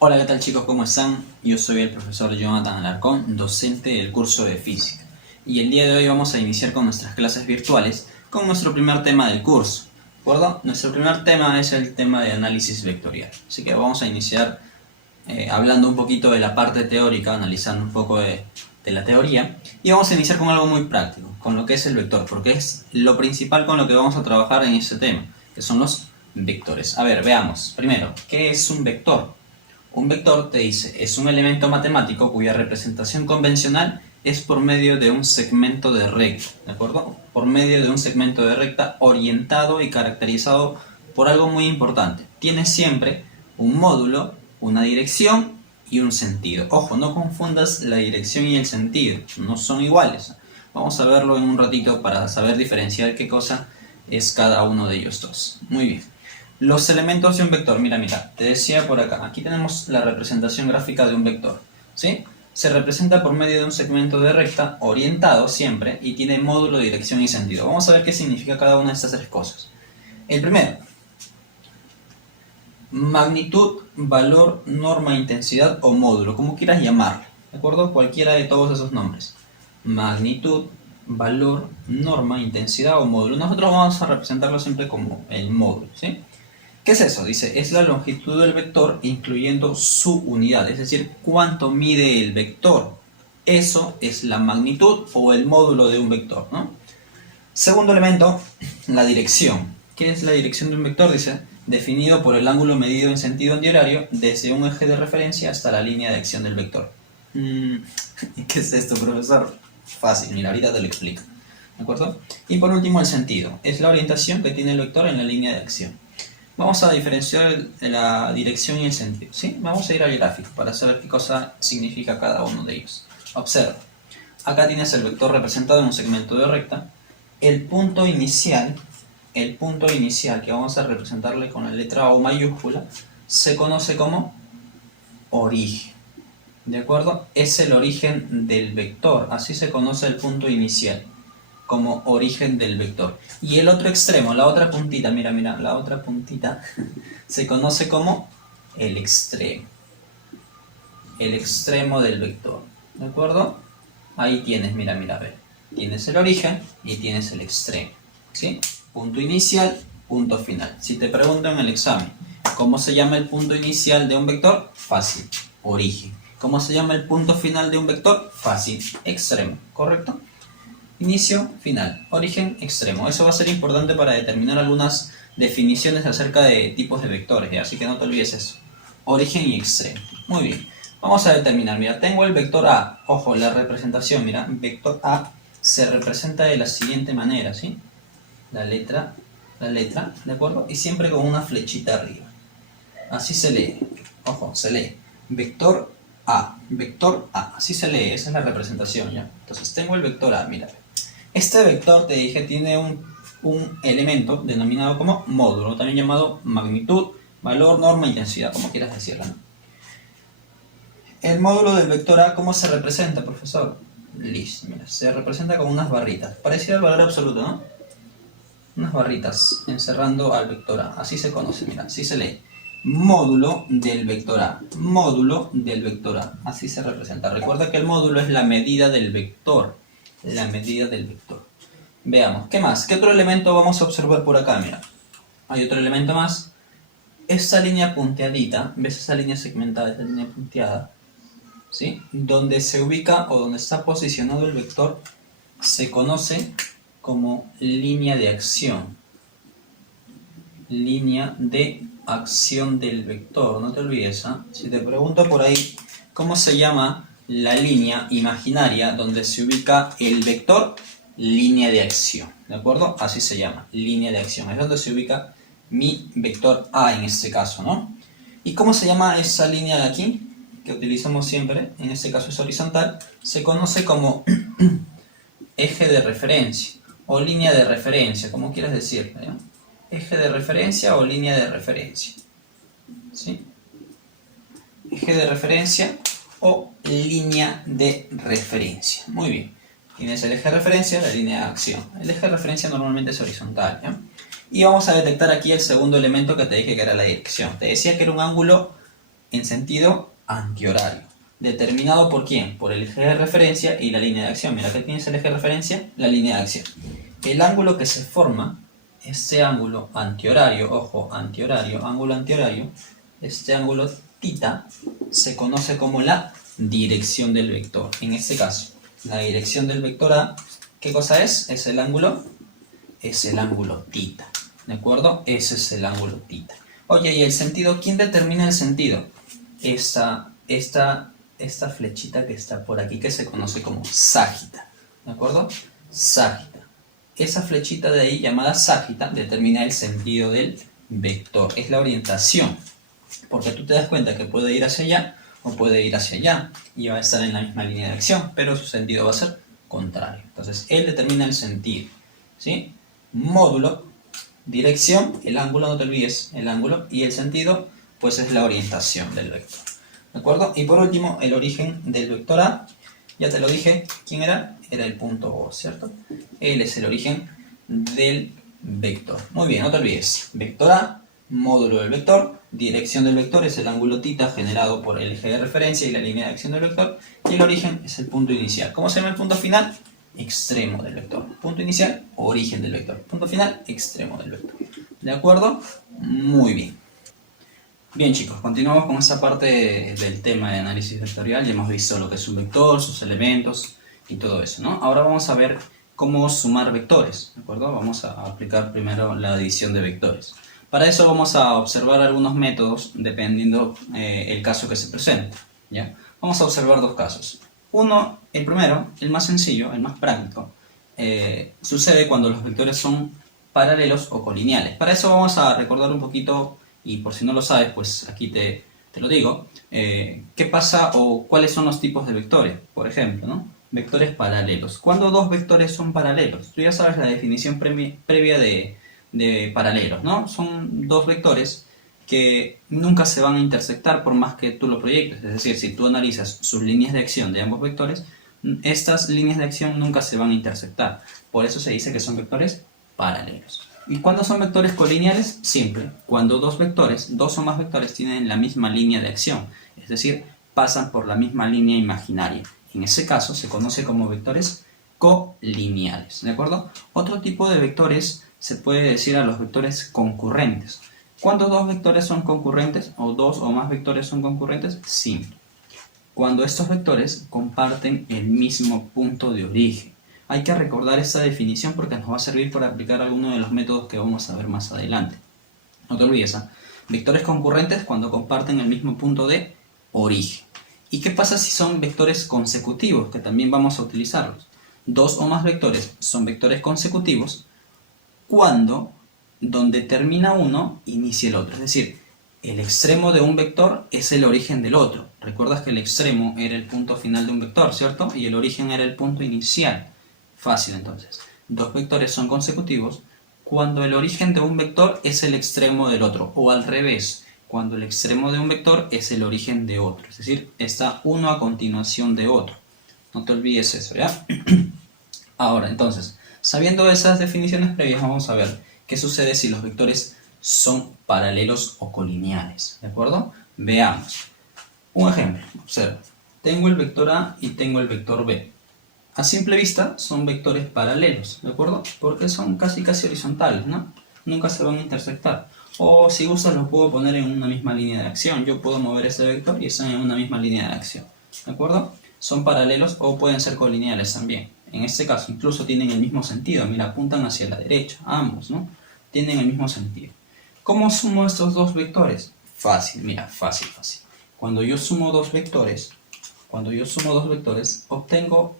Hola, ¿qué tal chicos? ¿Cómo están? Yo soy el profesor Jonathan Alarcón, docente del curso de física. Y el día de hoy vamos a iniciar con nuestras clases virtuales con nuestro primer tema del curso. ¿De acuerdo? Nuestro primer tema es el tema de análisis vectorial. Así que vamos a iniciar hablando un poquito de la parte teórica, analizando un poco de la teoría. Y vamos a iniciar con algo muy práctico, con lo que es el vector, porque es lo principal con lo que vamos a trabajar en este tema, que son los vectores. A ver, veamos. Primero, ¿qué es un vector? Un vector, te dice, es un elemento matemático cuya representación convencional es por medio de un segmento de recta, ¿de acuerdo? Por medio de un segmento de recta orientado y caracterizado por algo muy importante. Tiene siempre un módulo, una dirección y un sentido. Ojo, no confundas la dirección y el sentido, no son iguales. Vamos a verlo en un ratito para saber diferenciar qué cosa es cada uno de ellos dos. Muy bien. Los elementos de un vector, mira, te decía por acá, aquí tenemos la representación gráfica de un vector, ¿sí? Se representa por medio de un segmento de recta orientado siempre y tiene módulo, dirección y sentido. Vamos a ver qué significa cada una de estas tres cosas. El primero, magnitud, valor, norma, intensidad o módulo, como quieras llamarlo, ¿de acuerdo? Cualquiera de todos esos nombres. Magnitud, valor, norma, intensidad o módulo. Nosotros vamos a representarlo siempre como el módulo, ¿sí? ¿Qué es eso? Dice, es la longitud del vector incluyendo su unidad, es decir, cuánto mide el vector. Eso es la magnitud o el módulo de un vector, ¿no? Segundo elemento, la dirección. ¿Qué es la dirección de un vector? Dice, definido por el ángulo medido en sentido antihorario desde un eje de referencia hasta la línea de acción del vector. ¿Qué es esto, profesor? Fácil, mira, ahorita te lo explico. ¿De acuerdo? Y por último, el sentido. Es la orientación que tiene el vector en la línea de acción. Vamos a diferenciar la dirección y el sentido, ¿sí? Vamos a ir al gráfico para saber qué cosa significa cada uno de ellos. Observa. Acá tienes el vector representado en un segmento de recta. El punto inicial que vamos a representarle con la letra O mayúscula, se conoce como origen. ¿De acuerdo? Es el origen del vector, así se conoce el punto inicial, como origen del vector. Y el otro extremo, la otra puntita, mira, la otra puntita, se conoce como el extremo del vector. ¿De acuerdo? Ahí tienes, mira, a ver. Tienes el origen y tienes el extremo. ¿Sí? Punto inicial, punto final. Si te preguntan en el examen, ¿cómo se llama el punto inicial de un vector? Fácil, origen. ¿Cómo se llama el punto final de un vector? Fácil, extremo. ¿Correcto? Inicio, final, origen, extremo. Eso va a ser importante para determinar algunas definiciones acerca de tipos de vectores, ¿ya? Así que no te olvides eso. Origen y extremo. Muy bien. Vamos a determinar, mira, tengo el vector A. Ojo, la representación, mira, vector A se representa de la siguiente manera, ¿sí? La letra, ¿de acuerdo? Y siempre con una flechita arriba. Así se lee. Ojo, se lee. Vector A, así se lee, esa es la representación, ¿ya? Entonces tengo el vector A, mira. Este vector, te dije, tiene un elemento denominado como módulo, también llamado magnitud, valor, norma, intensidad, como quieras decirlo, ¿no? El módulo del vector A, ¿cómo se representa, profesor? Listo, mira, se representa con unas barritas, parecido al valor absoluto, ¿no? Unas barritas encerrando al vector A, así se conoce, mira, así se lee. Módulo del vector A, así se representa. Recuerda que el módulo es la medida del vector, Veamos, ¿qué más? ¿Qué otro elemento vamos a observar por acá? Mira, hay otro elemento más. Esta línea punteadita, ¿ves esa línea segmentada, esa línea punteada? ¿Sí? Donde se ubica o donde está posicionado el vector se conoce como línea de acción. Línea de acción del vector, no te olvides, ¿eh? Si te pregunto por ahí cómo se llama la línea imaginaria donde se ubica el vector, línea de acción, ¿de acuerdo? Así se llama, línea de acción, es donde se ubica mi vector A en este caso, ¿no? ¿Y cómo se llama esa línea de aquí? Que utilizamos siempre, en este caso es horizontal, se conoce como eje de referencia o línea de referencia, como quieras decirlo, ¿ya? Eje de referencia o línea de referencia, ¿sí? Eje de referencia o línea de referencia. Muy bien. Tienes el eje de referencia, la línea de acción. El eje de referencia normalmente es horizontal, ¿ya? Y vamos a detectar aquí el segundo elemento que te dije que era la dirección. Te decía que era un ángulo en sentido antihorario. ¿Determinado por quién? Por el eje de referencia y la línea de acción. Mira, ¿qué tienes el eje de referencia? La línea de acción. El ángulo que se forma, este ángulo antihorario, ojo, antihorario, ángulo antihorario, este ángulo θ, se conoce como la dirección del vector. En este caso, la dirección del vector A, ¿qué cosa es? Es el ángulo θ. ¿De acuerdo? Ese es el ángulo θ. Oye, ¿y el sentido? ¿Quién determina el sentido? Esta flechita que está por aquí, que se conoce como ságita. ¿De acuerdo? Ságita. Esa flechita de ahí, llamada ságita, determina el sentido del vector. Es la orientación. Porque tú te das cuenta que puede ir hacia allá o puede ir hacia allá y va a estar en la misma línea de acción, pero su sentido va a ser contrario. Entonces, él determina el sentido. ¿Sí? Módulo, dirección, el ángulo, no te olvides, el ángulo, y el sentido, pues es la orientación del vector. ¿De acuerdo? Y por último, el origen del vector A, ya te lo dije, ¿quién era? Era el punto O, ¿cierto? Él es el origen del vector. Muy bien, no te olvides, vector A, módulo del vector, dirección del vector es el ángulo θ generado por el eje de referencia y la línea de acción del vector, y el origen es el punto inicial. ¿Cómo se llama el punto final? Extremo del vector. Punto inicial, origen del vector. Punto final, extremo del vector. ¿De acuerdo? Muy bien. Bien, chicos, continuamos con esta parte del tema de análisis vectorial. Ya hemos visto lo que es un vector, sus elementos y todo eso, ¿no? Ahora vamos a ver cómo sumar vectores, ¿de acuerdo? Vamos a aplicar primero la adición de vectores. Para eso vamos a observar algunos métodos dependiendo el caso que se presente, ¿ya? Vamos a observar dos casos. Uno, el primero, el más sencillo, el más práctico, sucede cuando los vectores son paralelos o colineales. Para eso vamos a recordar un poquito, y por si no lo sabes, pues aquí te lo digo, qué pasa o cuáles son los tipos de vectores, por ejemplo, ¿no? Vectores paralelos. ¿Cuándo dos vectores son paralelos? Tú ya sabes la definición previa de paralelos, ¿no? Son dos vectores que nunca se van a intersectar por más que tú lo proyectes. Es decir, si tú analizas sus líneas de acción de ambos vectores, estas líneas de acción nunca se van a intersectar. Por eso se dice que son vectores paralelos. ¿Y cuándo son vectores colineales? Simple, cuando dos o más vectores tienen la misma línea de acción, es decir, pasan por la misma línea imaginaria. En ese caso se conoce como vectores colineales, ¿de acuerdo? Otro tipo de vectores se puede decir a los vectores concurrentes. ¿Cuándo dos vectores son concurrentes o dos o más vectores son concurrentes? Simple, cuando estos vectores comparten el mismo punto de origen. Hay que recordar esta definición porque nos va a servir para aplicar algunos de los métodos que vamos a ver más adelante. No te olvides, ¿eh? Vectores concurrentes cuando comparten el mismo punto de origen. ¿Y qué pasa si son vectores consecutivos? Que también vamos a utilizarlos. Dos o más vectores son vectores consecutivos cuando donde termina uno inicia el otro. Es decir, el extremo de un vector es el origen del otro. Recuerdas que el extremo era el punto final de un vector, ¿cierto? Y el origen era el punto inicial. Fácil entonces. Dos vectores son consecutivos cuando el origen de un vector es el extremo del otro, o al revés, cuando el extremo de un vector es el origen de otro, es decir, está uno a continuación de otro. No te olvides eso, ¿ya? Ahora, entonces, sabiendo esas definiciones previas, vamos a ver qué sucede si los vectores son paralelos o colineales, ¿de acuerdo? Veamos. Un ejemplo, observa. Tengo el vector A y tengo el vector B. A simple vista son vectores paralelos, ¿de acuerdo? Porque son casi horizontales, ¿no? Nunca se van a intersectar. O si gustas los puedo poner en una misma línea de acción. Yo puedo mover este vector y están en una misma línea de acción, ¿de acuerdo? Son paralelos o pueden ser colineales también. En este caso incluso tienen el mismo sentido. Mira, apuntan hacia la derecha, ambos, ¿no? Tienen el mismo sentido. ¿Cómo sumo estos dos vectores? Fácil, mira, fácil. Cuando yo sumo dos vectores, obtengo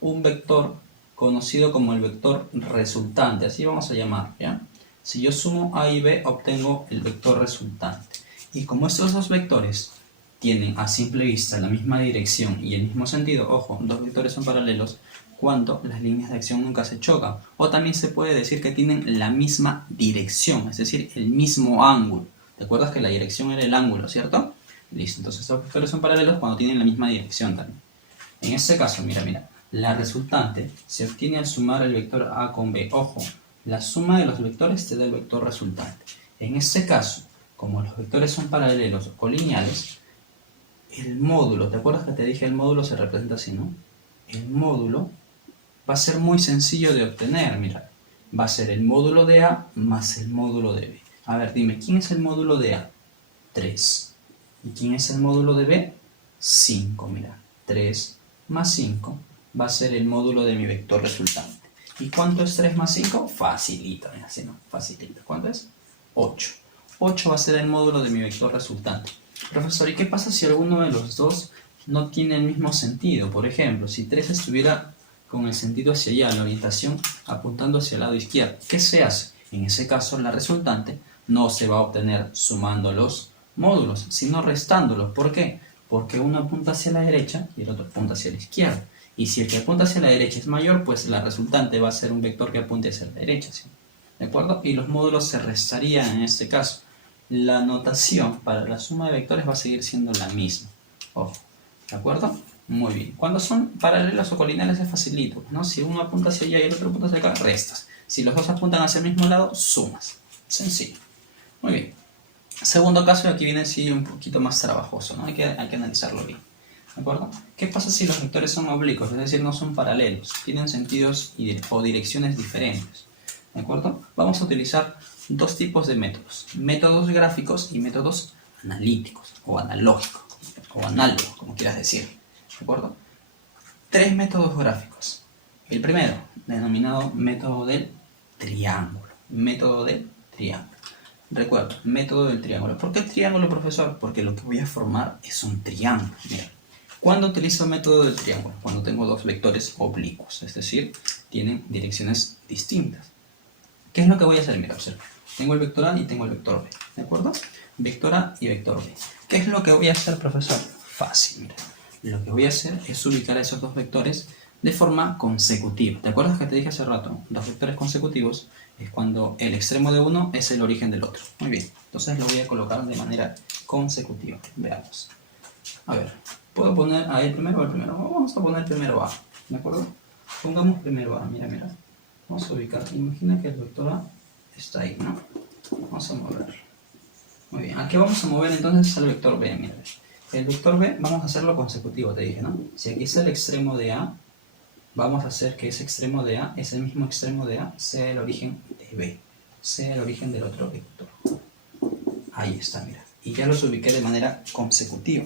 un vector conocido como el vector resultante, así vamos a llamar, ¿ya? Si yo sumo A y B, obtengo el vector resultante. Y como estos dos vectores tienen a simple vista la misma dirección y el mismo sentido, ojo, dos vectores son paralelos cuando las líneas de acción nunca se chocan. O también se puede decir que tienen la misma dirección, es decir, el mismo ángulo. ¿Te acuerdas que la dirección era el ángulo, cierto? Listo, entonces estos vectores son paralelos cuando tienen la misma dirección también. En este caso, mira, la resultante se obtiene al sumar el vector A con B. Ojo, la suma de los vectores te da el vector resultante. En este caso, como los vectores son paralelos o colineales, el módulo, ¿te acuerdas que te dije el módulo se representa así, no? El módulo va a ser muy sencillo de obtener, mira. Va a ser el módulo de A más el módulo de B. A ver, dime, ¿quién es el módulo de A? 3. ¿Y quién es el módulo de B? 5, mira. 3 más 5 va a ser el módulo de mi vector resultante. ¿Y cuánto es 3 más 5? Facilita, mira, así no, facilita. ¿Cuánto es? 8. 8 va a ser el módulo de mi vector resultante. Profesor, ¿y qué pasa si alguno de los dos no tiene el mismo sentido? Por ejemplo, si 3 estuviera con el sentido hacia allá, la orientación apuntando hacia el lado izquierdo, ¿qué se hace? En ese caso, la resultante no se va a obtener sumando los módulos, sino restándolos. ¿Por qué? Porque uno apunta hacia la derecha y el otro apunta hacia la izquierda. Y si el que apunta hacia la derecha es mayor, pues la resultante va a ser un vector que apunte hacia la derecha, ¿sí? ¿De acuerdo? Y los módulos se restarían en este caso. La notación para la suma de vectores va a seguir siendo la misma. Ojo, ¿de acuerdo? Muy bien. Cuando son paralelos o colineales es facilito, ¿no? Si uno apunta hacia allá y el otro apunta hacia acá, restas. Si los dos apuntan hacia el mismo lado, sumas. Sencillo. Muy bien. Segundo caso, y aquí viene sí un poquito más trabajoso, ¿no? Hay que analizarlo bien. ¿De acuerdo? ¿Qué pasa si los vectores son oblicuos? Es decir, no son paralelos. Tienen sentidos o direcciones diferentes. ¿De acuerdo? Vamos a utilizar dos tipos de métodos. Métodos gráficos y métodos analíticos o analógicos. O análogos, como quieras decir. ¿De acuerdo? Tres métodos gráficos. El primero, denominado método del triángulo. Método del triángulo. Recuerda, método del triángulo. ¿Por qué triángulo, profesor? Porque lo que voy a formar es un triángulo. Mira, ¿cuándo utilizo el método del triángulo? Cuando tengo dos vectores oblicuos, es decir, tienen direcciones distintas. ¿Qué es lo que voy a hacer? Mira, observa. Tengo el vector A y tengo el vector B. ¿De acuerdo? Vector A y vector B. ¿Qué es lo que voy a hacer, profesor? Fácil, mira. Lo que voy a hacer es ubicar a esos dos vectores de forma consecutiva. ¿Te acuerdas que te dije hace rato? Dos vectores consecutivos es cuando el extremo de uno es el origen del otro. Muy bien. Entonces lo voy a colocar de manera consecutiva. Veamos. A ver. ¿Puedo poner a él primero o al primero? Vamos a poner primero A. ¿De acuerdo? Pongamos primero A. Mira, mira. Vamos a ubicar. Imagina que el vector A está ahí, ¿no? Vamos a moverlo. Muy bien. ¿A qué vamos a mover entonces al vector B? Mira. El vector B vamos a hacerlo consecutivo, te dije, ¿no? Si aquí es el extremo de A, vamos a hacer que ese extremo de A, ese mismo extremo de A, sea el origen de B. Sea el origen del otro vector. Ahí está, mira. Y ya los ubiqué de manera consecutiva.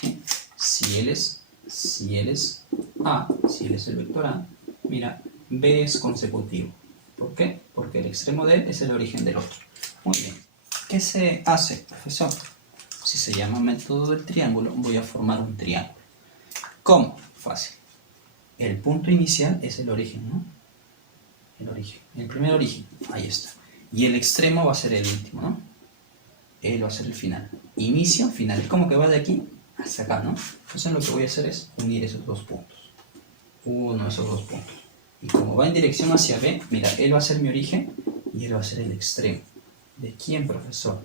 ¿Sí? Si él es A, si él es el vector A, mira, B es consecutivo. ¿Por qué? Porque el extremo de él es el origen del otro. Muy bien. ¿Qué se hace, profesor? Si se llama método del triángulo, voy a formar un triángulo. ¿Cómo? Fácil. El punto inicial es el origen, ¿no? El origen. El primer origen. Ahí está. Y el extremo va a ser el último, ¿no? Él va a ser el final. Inicio, final. Es como que va de aquí hasta acá, ¿no? Entonces lo que voy a hacer es unir esos dos puntos. Uno de esos dos puntos. Y como va en dirección hacia B, mira, él va a ser mi origen y él va a ser el extremo. ¿De quién, profesor?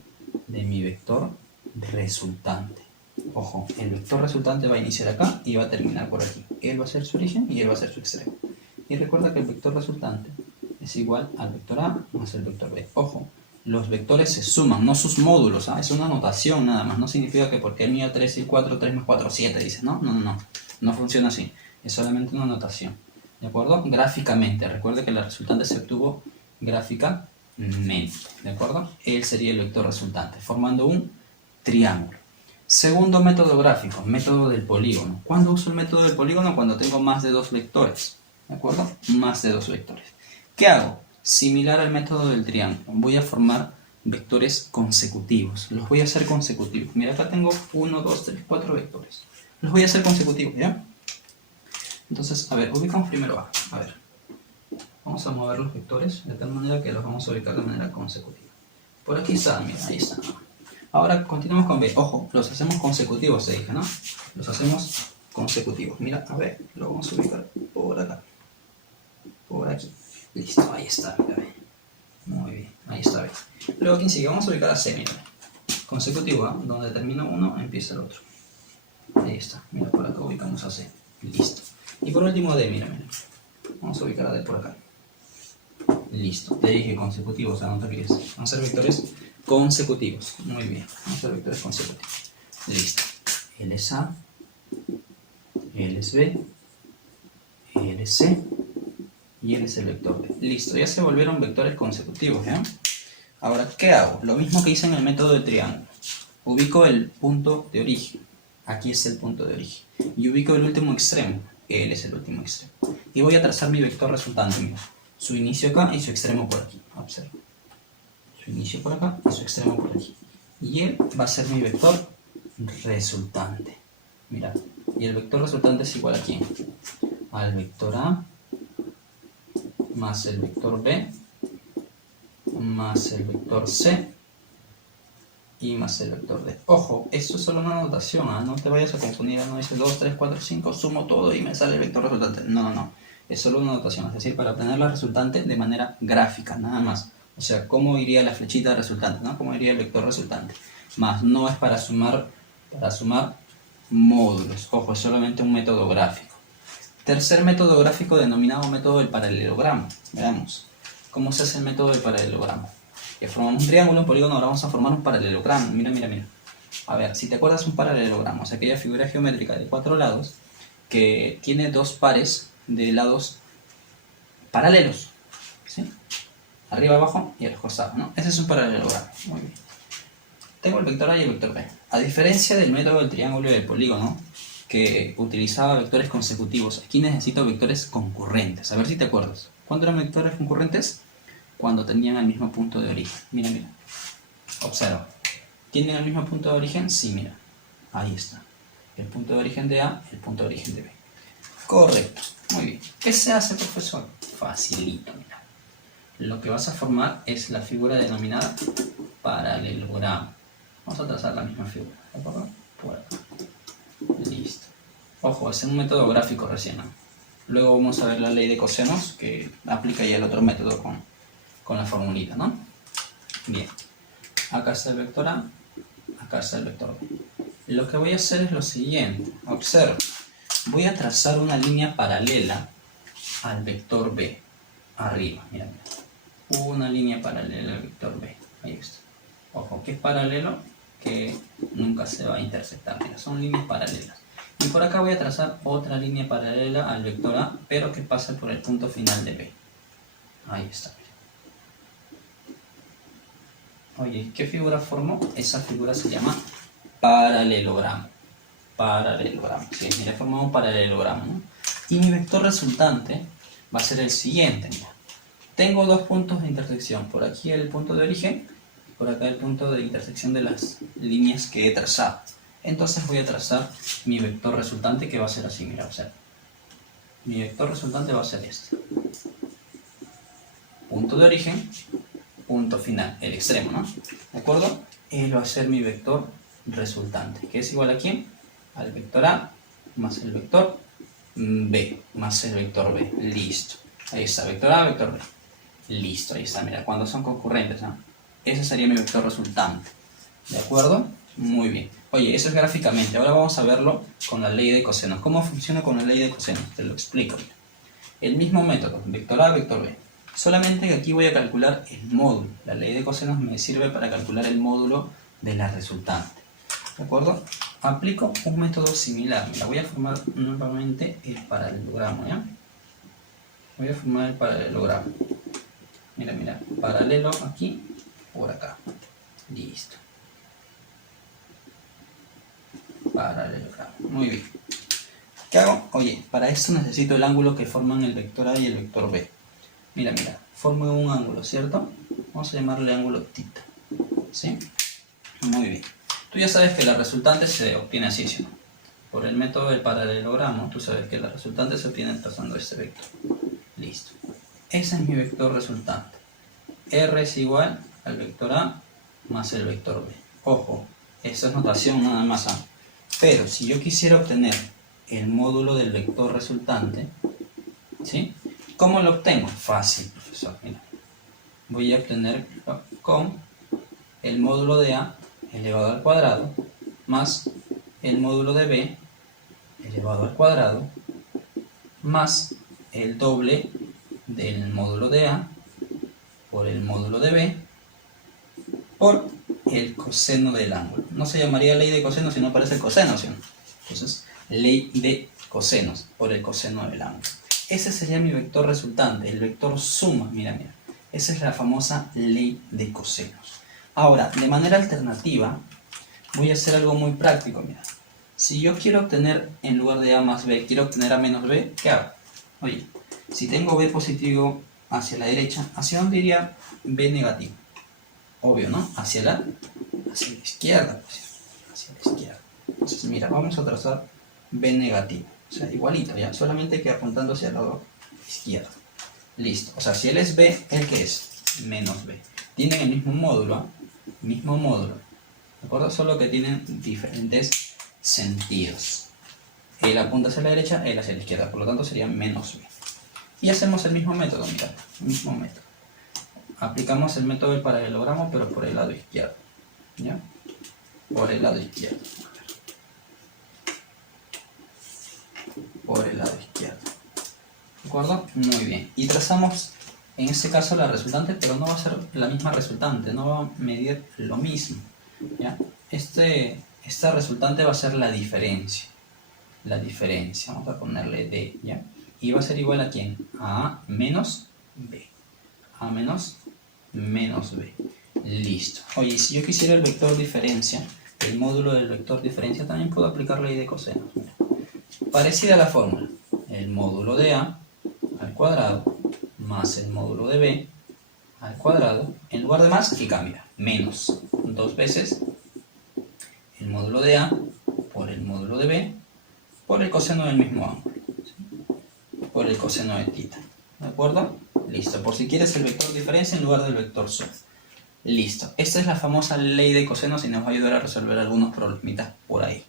De mi vector resultante. Ojo, el vector resultante va a iniciar acá y va a terminar por aquí. Él va a ser su origen y él va a ser su extremo. Y recuerda que el vector resultante es igual al vector A más el vector B. Ojo, los vectores se suman, no sus módulos. ¿Ah? Es una notación nada más. No significa que porque el mío 3 y 4, 3 más 4, 7, dices. No, no, no. No funciona así. Es solamente una notación. ¿De acuerdo? Gráficamente. Recuerde que la resultante se obtuvo gráficamente. ¿De acuerdo? Él sería el vector resultante, formando un triángulo. Segundo método gráfico, método del polígono. ¿Cuándo uso el método del polígono? Cuando tengo más de dos vectores. ¿De acuerdo? Más de dos vectores. ¿Qué hago? Similar al método del triángulo. Voy a formar vectores consecutivos. Los voy a hacer consecutivos. Mira, acá tengo 1, 2, 3, 4 vectores. Los voy a hacer consecutivos, ¿ya? Entonces, a ver, ubicamos primero A. A ver. Vamos a mover los vectores de tal manera que los vamos a ubicar de manera consecutiva. Por aquí está, mira, ahí está. Ahora continuamos con B. Ojo, los hacemos consecutivos, se dije, ¿no? Los hacemos consecutivos. Mira, a ver, lo vamos a ubicar por acá. Por aquí. Listo, ahí está, mira, B. Muy bien, ahí está B. Luego, ¿quién sigue? Vamos a ubicar a C, mira. Consecutivo, ¿eh? Donde termina uno, empieza el otro. Ahí está, mira, por acá ubicamos a C. Listo. Y por último D, mira, mira. Vamos a ubicar a D por acá. Listo, te dije consecutivos, o sea, no te olvides. Vamos a hacer vectores consecutivos. Muy bien, vamos a hacer vectores consecutivos. Listo. L es A, L es B, L es C y L es el vector B. Listo, ya se volvieron vectores consecutivos, ¿ya? Ahora, ¿qué hago? Lo mismo que hice en el método de triángulo. Ubico el punto de origen. Aquí es el punto de origen. Y ubico el último extremo. L es el último extremo. Y voy a trazar mi vector resultante. Mira. Su inicio acá y su extremo por aquí. Observa. Su inicio por acá y su extremo por aquí. Y él va a ser mi vector resultante. Mira. Y el vector resultante es igual a ¿quién? Al vector A más el vector B más el vector C y más el vector D. Ojo, esto es solo una notación, ¿eh? No te vayas a confundir, no dices 2, 3, 4, 5, sumo todo y me sale el vector resultante. No. Es solo una notación, es decir, para obtener la resultante de manera gráfica, nada más. O sea, cómo iría la flechita resultante, ¿no? Cómo iría el vector resultante. Más, no es para sumar módulos. Ojo, es solamente un método gráfico. Tercer método gráfico denominado método del paralelogramo. Veamos. ¿Cómo se hace el método del paralelogramo? Que formamos un triángulo, un polígono, ahora vamos a formar un paralelogramo. Mira. A ver, si te acuerdas un paralelogramo, es aquella figura geométrica de 4 lados que tiene 2 pares de lados paralelos, ¿sí? Arriba, abajo y a los costados, ¿no? Ese es un paralelogramo. Muy bien. Tengo el vector A y el vector B. A diferencia del método del triángulo y del polígono, que utilizaba vectores consecutivos, aquí necesito vectores concurrentes. A ver si te acuerdas. ¿Cuándo eran vectores concurrentes? Cuando tenían el mismo punto de origen. Mira. Observa. ¿Tienen el mismo punto de origen? Sí, mira. Ahí está. El punto de origen de A, el punto de origen de B. Correcto. Muy bien. ¿Qué se hace, profesor? Facilito, mira. Lo que vas a formar es la figura denominada paralelogramo. Vamos a trazar la misma figura. ¿De acuerdo? Por acá. Listo. Ojo, es un método gráfico recién, ¿no? Luego vamos a ver la ley de cosenos, que aplica ya el otro método con la formulita, ¿no? Bien. Acá está el vector A, acá está el vector B. Lo que voy a hacer es lo siguiente. Observa. Voy a trazar una línea paralela al vector B. Arriba, mira. Una línea paralela al vector B. Ahí está. Ojo, que es paralelo, que nunca se va a intersectar. Mira, son líneas paralelas. Y por acá voy a trazar otra línea paralela al vector A, pero que pase por el punto final de B. Ahí está. Oye, ¿qué figura formó? Esa figura se llama paralelogramo. Paralelogramo. Sí, mira, formamos un paralelogramo, ¿no? Y mi vector resultante va a ser el siguiente. Mira. Tengo dos puntos de intersección. Por aquí el punto de origen y por acá el punto de intersección de las líneas que he trazado. Entonces voy a trazar mi vector resultante, que va a ser así, mira, observa. Mi vector resultante va a ser este. Punto de origen, punto final, el extremo, ¿no? ¿De acuerdo? Él va a ser mi vector resultante, que es igual a ¿quién? Al vector A más el vector B más el vector B. Listo. Ahí está, vector A, vector B. Listo, ahí está, mira, cuando son concurrentes, ¿no? Ese sería mi vector resultante. ¿De acuerdo? Muy bien. Oye, eso es gráficamente. Ahora vamos a verlo con la ley de cosenos. ¿Cómo funciona con la ley de cosenos? Te lo explico. El mismo método, vector A, vector B. Solamente que aquí voy a calcular el módulo. La ley de cosenos me sirve para calcular el módulo de la resultante. ¿De acuerdo? Aplico un método similar. Mira, voy a formar nuevamente el paralelogramo, ¿ya? Voy a formar el paralelogramo. Mira, paralelo aquí, por acá. Listo. Paralelogramo. Muy bien. ¿Qué hago? Oye, para esto necesito el ángulo que forman el vector A y el vector B. Mira, forman un ángulo, ¿cierto? Vamos a llamarle ángulo θ. ¿Sí? Muy bien. Tú ya sabes que la resultante se obtiene así, ¿sí? Por el método del paralelogramo, tú sabes que la resultante se obtiene trazando este vector. Listo. Ese es mi vector resultante. R es igual al vector A más el vector B. Ojo, esto es notación nada más A. Pero si yo quisiera obtener el módulo del vector resultante, ¿sí? ¿Cómo lo obtengo? Fácil, profesor. Mira. Voy a obtener con el módulo de A elevado al cuadrado más el módulo de B elevado al cuadrado más el doble del módulo de A por el módulo de B por el coseno del ángulo. No se llamaría ley de coseno si no aparece el coseno, ¿sí? Entonces, ley de cosenos, por el coseno del ángulo. Ese sería mi vector resultante, el vector suma, mira. Esa es la famosa ley de cosenos. Ahora, de manera alternativa, voy a hacer algo muy práctico, mira. Si yo quiero obtener, en lugar de a más b, quiero obtener a menos b, ¿qué hago? Oye, si tengo b positivo hacia la derecha, ¿hacia dónde iría b negativo? Obvio, ¿no? Hacia la izquierda, pues, hacia la izquierda. Entonces, mira, vamos a trazar b negativo. O sea, igualito, ya, solamente que apuntando hacia el lado izquierdo. Listo. O sea, si él es b, ¿el qué es? Menos b. Tienen el mismo módulo, ¿eh? Mismo módulo. ¿De acuerdo? Solo que tienen diferentes sentidos. Él apunta hacia la derecha, él hacia la izquierda. Por lo tanto, sería menos b. Y hacemos el mismo método, mira. El mismo método. Aplicamos el método del paralelogramo, pero por el lado izquierdo. ¿Ya? Por el lado izquierdo. Por el lado izquierdo. ¿De acuerdo? Muy bien. Y trazamos, en este caso, la resultante, pero no va a ser la misma resultante, no va a medir lo mismo. ¿Ya? Esta resultante va a ser la diferencia. La diferencia. Vamos a ponerle D, ¿ya? Y va a ser igual a ¿quién? A A menos B. A menos B. Listo. Oye, si yo quisiera el vector diferencia, el módulo del vector diferencia, también puedo aplicar la ley de cosenos. Parecida a la fórmula. El módulo de A al cuadrado más el módulo de B al cuadrado. En lugar de más, ¿qué cambia? Menos 2 veces el módulo de A por el módulo de B por el coseno del mismo ángulo. Por el coseno de θ. ¿De acuerdo? Listo. Por si quieres el vector diferencia en lugar del vector suma. Listo. Esta es la famosa ley de cosenos y nos va a ayudar a resolver algunos problemitas por ahí.